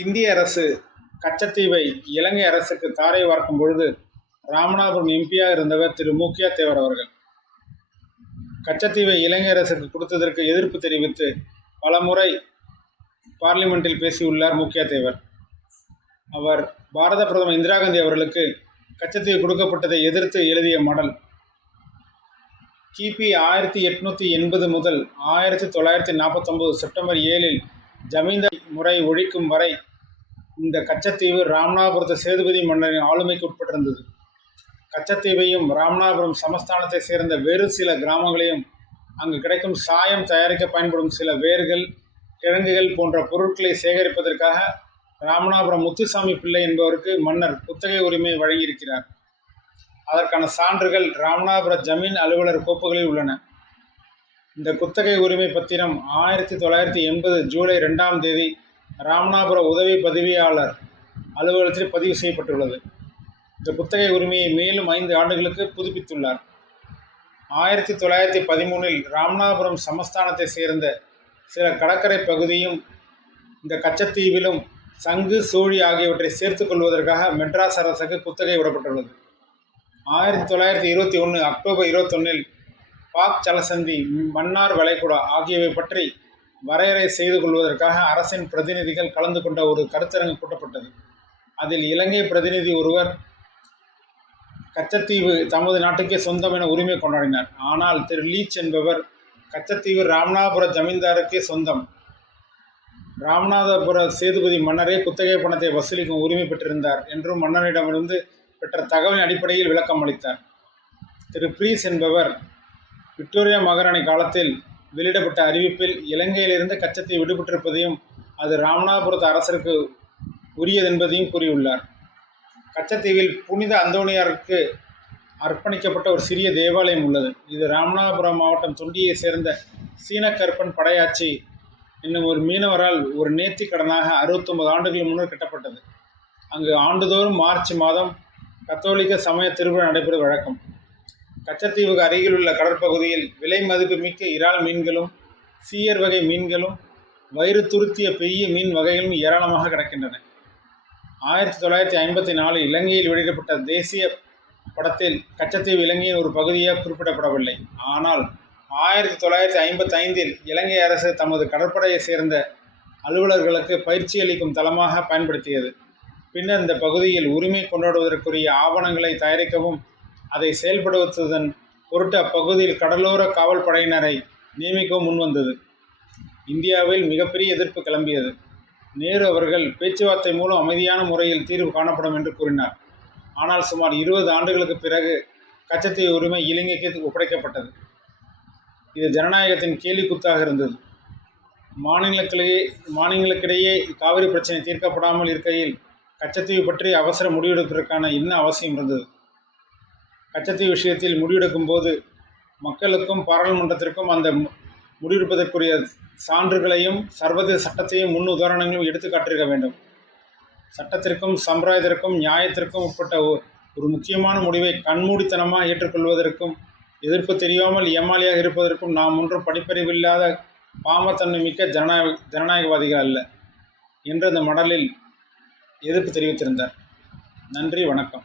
இந்திய அரசு கச்சத்தீவை இலங்கை அரசுக்கு தாரை வார்க்கும் பொழுது ராமநாதபுரம் எம்பியாக இருந்தவர் திரு மூக்கியா தேவர் அவர்கள். கச்சத்தீவை இலங்கை அரசுக்கு கொடுத்ததற்கு எதிர்ப்பு தெரிவித்து பலமுறை பார்லிமெண்ட்டில் பேசியுள்ளார் மூக்கியா தேவர் அவர் பாரத பிரதமர் இந்திரா காந்தி அவர்களுக்கு கச்சத்தீவு கொடுக்கப்பட்டதை எதிர்த்து எழுதிய மடல். கிபி ஆயிரத்தி எட்நூற்றி எண்பது முதல் ஆயிரத்தி தொள்ளாயிரத்தி நாற்பத்தொம்பது செப்டம்பர் ஏழில் ஜமீன்தார் முறை ஒழிக்கும் வரை இந்த கச்சத்தீவு ராமநாதபுரத்து சேதுபதி மன்னரின் ஆளுமைக்கு உட்பட்டிருந்தது. கச்சத்தீவையும் ராமநாதபுரம் சமஸ்தானத்தை சேர்ந்த வேறு சில கிராமங்களையும் அங்கு கிடைக்கும் சாயம் தயாரிக்க பயன்படும் சில வேர்கள் கிழங்குகள் போன்ற பொருட்களை சேகரிப்பதற்காக ராமநாதபுரம் முத்துசாமி பிள்ளை என்பவருக்கு மன்னர் குத்தகை உரிமை வழங்கியிருக்கிறார். அதற்கான சான்றுகள் ராமநாதபுர ஜமீன் அலுவலர் கோப்புகளில் உள்ளன. இந்த குத்தகை உரிமை பத்திரம் ஆயிரத்தி தொள்ளாயிரத்தி எண்பது ஜூலை ரெண்டாம் தேதி ராமநாதபுர உதவி பதிவியாளர் அலுவலகத்தில் பதிவு செய்யப்பட்டுள்ளது. இந்த குத்தகை உரிமையை மேலும் ஐந்து ஆண்டுகளுக்கு புதுப்பித்துள்ளார். ஆயிரத்தி தொள்ளாயிரத்தி பதிமூணில் ராமநாதபுரம் சமஸ்தானத்தை சேர்ந்த சில கடற்கரை பகுதியும் இந்த கச்சத்தீவிலும் சங்கு சோழி ஆகியவற்றை சேர்த்து கொள்வதற்காக மெட்ராஸ் அரசுக்கு குத்தகை விடப்பட்டுள்ளது. ஆயிரத்தி தொள்ளாயிரத்தி இருபத்தி ஒன்று அக்டோபர் இருபத்தொன்னில் பாக் ஜலசந்தி மன்னார் வளைகுடா ஆகியவை பற்றி வரையறை செய்து கொள்வதற்காக அரசின் பிரதிநிதிகள் கலந்து கொண்ட ஒரு கருத்தரங்கு கூட்டப்பட்டது. அதில் இலங்கை பிரதிநிதி ஒருவர் கச்சத்தீவு தமது நாட்டுக்கே சொந்தம் என உரிமை கொண்டாடினார். ஆனால் திரு. லீச் என்பவர் கச்சத்தீவு ராமநாதபுர ஜமீன்தாருக்கே சொந்தம். ராமநாதபுர சேதுபதி மன்னரே குத்தகை பணத்தை வசூலிக்கும் உரிமை பெற்றிருந்தார் என்றும் மன்னரிடமிருந்து பெற்ற தகவலின் அடிப்படையில் விளக்கம் அளித்தார் திரு. பிரீஸ் என்பவர் விக்டோரியா மகாராணி காலத்தில் வெளியிடப்பட்ட அறிவிப்பில் இலங்கையிலிருந்து கச்சத்தை விடுபட்டிருப்பதையும் அது ராமநாதபுரத்து அரசருக்கு உரியதென்பதையும் கூறியுள்ளார். கச்சத்தீவில் புனித அந்தோணியாருக்கு அர்ப்பணிக்கப்பட்ட ஒரு சிறிய தேவாலயம் உள்ளது. இது ராமநாதபுரம் மாவட்டம் தொண்டியை சேர்ந்த சீனக்கருப்பன் படையாச்சி என்னும் ஒரு மீனவரால் ஒரு நேர்த்தி கடனாக அறுபத்தொன்பது ஆண்டுகள் முன்னர் கட்டப்பட்டது. அங்கு ஆண்டுதோறும் மார்ச் மாதம் கத்தோலிக்க சமய திருவிழா நடைபெறும் வழக்கம். கச்சத்தீவுக்கு அருகில் உள்ள கடற்பகுதியில் விலை மதிப்பு மிக்க இறால் மீன்களும் சீயர் வகை மீன்களும் வயிறு துருத்திய பெரிய மீன் வகைகளும் ஏராளமாக கிடக்கின்றன. ஆயிரத்தி தொள்ளாயிரத்தி ஐம்பத்தி நாலில் இலங்கையில் வெளியிடப்பட்ட தேசிய படத்தில் கச்சத்தீவு இலங்கையின் ஒரு பகுதியாக குறிப்பிடப்படவில்லை. ஆனால் ஆயிரத்தி தொள்ளாயிரத்தி ஐம்பத்தி ஐந்தில் இலங்கை அரசு தமது கடற்படையை சேர்ந்த அலுவலர்களுக்கு பயிற்சி அளிக்கும் தளமாக பயன்படுத்தியது. பின்னர் இந்த பகுதியில் உரிமை கொண்டாடுவதற்குரிய ஆவணங்களை தயாரிக்கவும் அதை செயல்படுத்துவதன் பொருட்டு அப்பகுதியில் கடலோர காவல் படையினரை நியமிக்கவும் முன்வந்தது. இந்தியாவில் மிகப்பெரிய எதிர்ப்பு கிளம்பியது. நேரு அவர்கள் பேச்சுவார்த்தை மூலம் அமைதியான முறையில் தீர்வு காணப்படும் என்று கூறினார். ஆனால் சுமார் இருபது ஆண்டுகளுக்கு பிறகு கச்சத்தீவு உரிமை இலங்கைக்கு ஒப்படைக்கப்பட்டது. இது ஜனநாயகத்தின் கேலிக்குத்தாக இருந்தது. மாநிலங்களிடையே மாநிலங்களுக்கிடையே காவிரி பிரச்சனை தீர்க்கப்படாமல் இருக்கையில் கச்சத்தீவு பற்றி அவசர முடிவெடுப்பதற்கான என்ன அவசியம் இருந்தது. கச்சத்தீவு விஷயத்தில் முடிவெடுக்கும் போது மக்களுக்கும் பாராளுமன்றத்திற்கும் அந்த முடிவெடுப்பதற்குரிய சான்றுகளையும் சர்வதேச சட்டத்தையும் முன் உதாரணங்களையும் எடுத்து காட்டிருக்க வேண்டும். சட்டத்திற்கும் சம்பிரதாயத்திற்கும் நியாயத்திற்கும் உட்பட்ட ஒரு முக்கியமான முடிவை கண்மூடித்தனமாக ஏற்றுக்கொள்வதற்கும் எதிர்ப்பு தெரியாமல் ஏமாளியாக இருப்பதற்கும் நாம் ஒன்றும் படிப்பறிவில்லாத பாமத்தன்மை மிக்க ஜனநாயக ஜனநாயகவாதிகள் அல்ல என்று அந்த மடலில் எதிர்ப்பு தெரிவித்திருந்தார். நன்றி வணக்கம்.